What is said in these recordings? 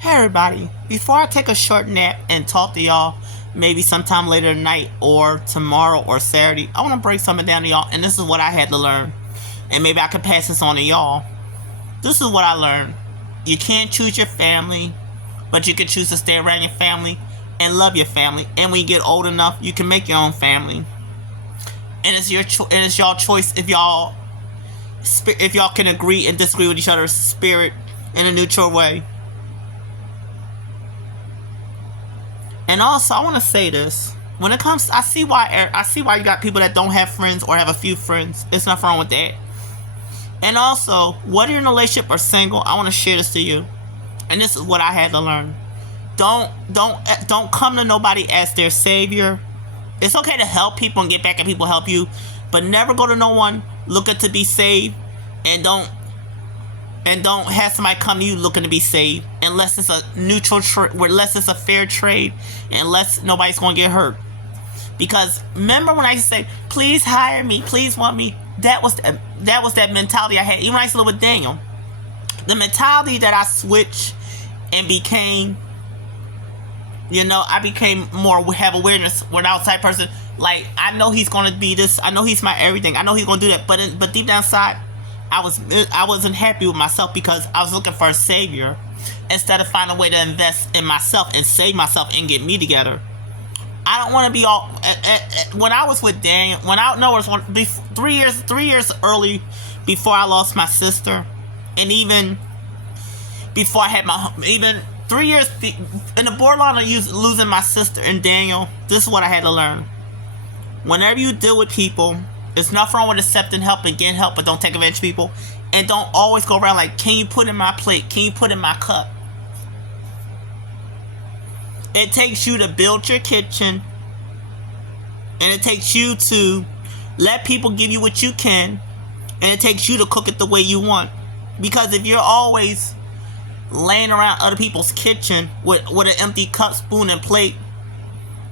Hey everybody, before I take a short nap and talk to y'all, maybe sometime later tonight or tomorrow or Saturday, I want to break something down to y'all, and this is what I had to learn. And maybe I can pass this on to y'all. This is what I learned. You can't choose your family, but you can choose to stay around your family and love your family. And when you get old enough, you can make your own family. And it's y'all choice if y'all can agree and disagree with each other's spirit in a neutral way. And also, I want to say this: when it comes, I see why you got people that don't have friends or have a few friends. There's nothing wrong with that. And also, whether you're in a relationship or single, I want to share this to you. And this is what I had to learn: don't come to nobody as their savior. It's okay to help people and get back at people help you, but never go to no one looking to be saved, and don't have somebody come to you looking to be saved, unless it's a neutral unless it's a fair trade, unless nobody's going to get hurt. Because remember when I used to say, please hire me, please want me, that was that mentality I had. Even when I used to live with Daniel, the mentality that I switched and became, I became more have awareness with an outside person. Like, I know he's going to be this, I know he's my everything, I know he's going to do that, but deep down inside, I wasn't happy with myself, because I was looking for a savior instead of finding a way to invest in myself and save myself and get me together. I don't want to be all. When I was with Daniel, when I know it was 3 years early before I lost my sister, and even before I had even 3 years in the borderline of losing my sister and Daniel. This is what I had to learn: whenever you deal with people, there's nothing wrong with accepting help and getting help, but don't take advantage of people. And don't always go around like, can you put in my plate? Can you put in my cup? It takes you to build your kitchen. And it takes you to let people give you what you can. And it takes you to cook it the way you want. Because if you're always laying around other people's kitchen with an empty cup, spoon, and plate,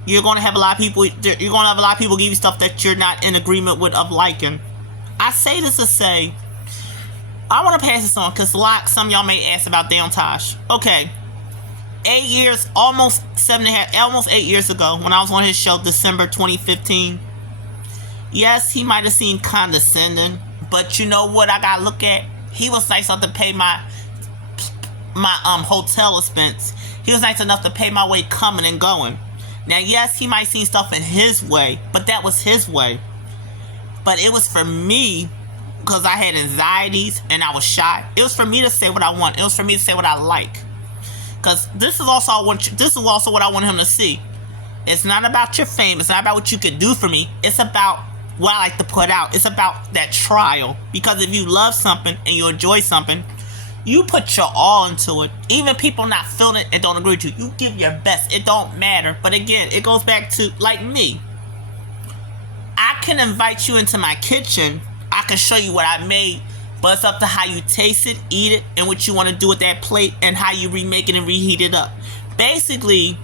you're going to have a lot of people give you stuff that you're not in agreement with of liking. I say this to say, I want to pass this on, because some of y'all may ask about Dan Tosh. Okay, 8 years, almost 8 years ago, when I was on his show, December 2015, yes, he might have seemed condescending, but you know what I gotta look at? He was nice enough to pay my hotel expense. He was nice enough to pay my way coming and going. Now, yes, he might see stuff in his way, but that was his way. But it was for me, because I had anxieties and I was shy. It was for me to say what I want. It was for me to say what I like. Because this is also what I want him to see. It's not about your fame. It's not about what you could do for me. It's about what I like to put out. It's about that trial. Because if you love something and you enjoy something, you put your all into it. Even people not feeling it and don't agree with you, you give your best. It don't matter. But again, it goes back to, like me. I can invite you into my kitchen. I can show you what I made. But it's up to how you taste it, eat it, and what you want to do with that plate, and how you remake it and reheat it up. Basically,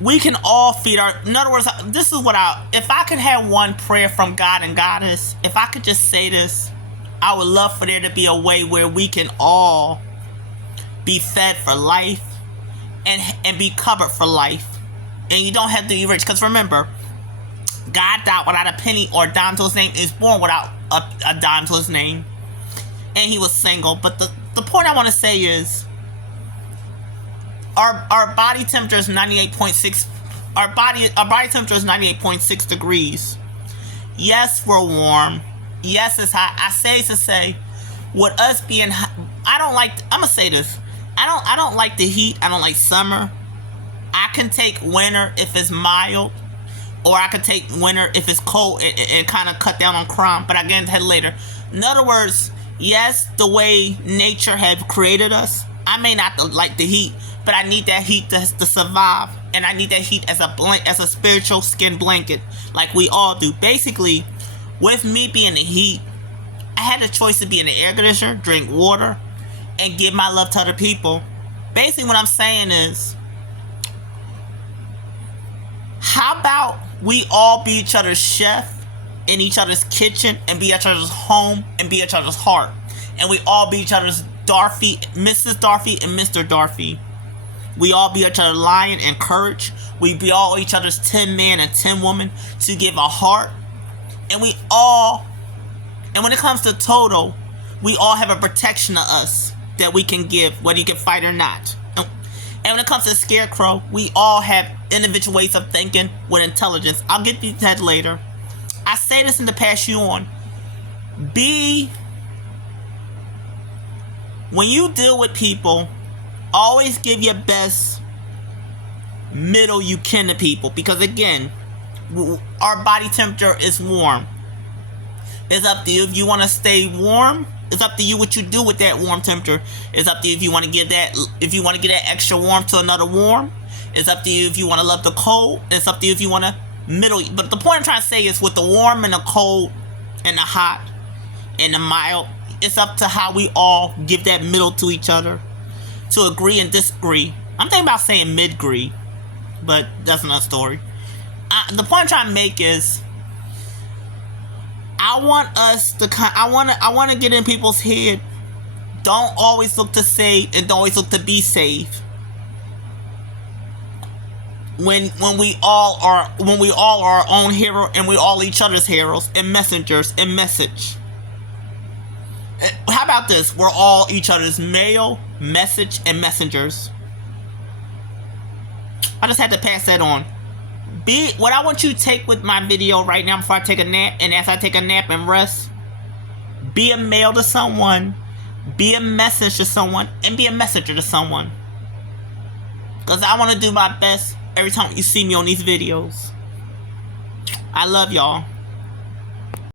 we can all feed in other words, this is what if I could have one prayer from God and Goddess, if I could just say this, I would love for there to be a way where we can all be fed for life and be covered for life. And you don't have to be rich. Because remember, God died without a penny or a dime to his name, is born without a dime to his name. And he was single. But the point I want to say is, our body temperature is 98.6. Our body temperature is 98.6 degrees. Yes, we're warm. Yes, it's hot. I say to say, with us being hot, I'm gonna say this. I don't like the heat. I don't like summer. I can take winter if it's mild, or I can take winter if it's cold and kind of cut down on crime. But I get into that later. In other words, yes, the way nature have created us, I may not like the heat, but I need that heat to survive, and I need that heat as a spiritual skin blanket, like we all do. Basically, with me being the heat, I had a choice to be in the air conditioner, drink water, and give my love to other people. Basically, what I'm saying is, how about we all be each other's chef in each other's kitchen, and be each other's home, and be each other's heart, and we all be each other's Darcy, Mrs. Darcy, and Mr. Darcy. We all be each other's lion and courage. We be all each other's 10 man and 10 woman to give a heart. And we all, and when it comes to total, we all have a protection of us that we can give, whether you can fight or not. And when it comes to Scarecrow, we all have individual ways of thinking with intelligence. I'll get to that later. I say this in to pass you on. When you deal with people, always give your best middle you can to people. Because again, our body temperature is warm. It's up to you if you want to stay warm. It's up to you what you do with that warm temperature. It's up to you if you want to give that extra warm to another warm. It's up to you if you want to love the cold. It's up to you if you want to middle. But the point I'm trying to say is with the warm and the cold and the hot and the mild, it's up to how we all give that middle to each other, to agree and disagree. I'm thinking about saying mid-agree, but that's another story. The point I'm trying to make is, I want to get in people's head. Don't always look to save and don't always look to be saved. When we all are our own hero and we all each other's heroes and messengers and message. How about this? We're all each other's mail, message, and messengers. I just had to pass that on. What I want you to take with my video right now before I take a nap, and as I take a nap and rest, be a mail to someone, be a message to someone, and be a messenger to someone. Because I want to do my best every time you see me on these videos. I love y'all.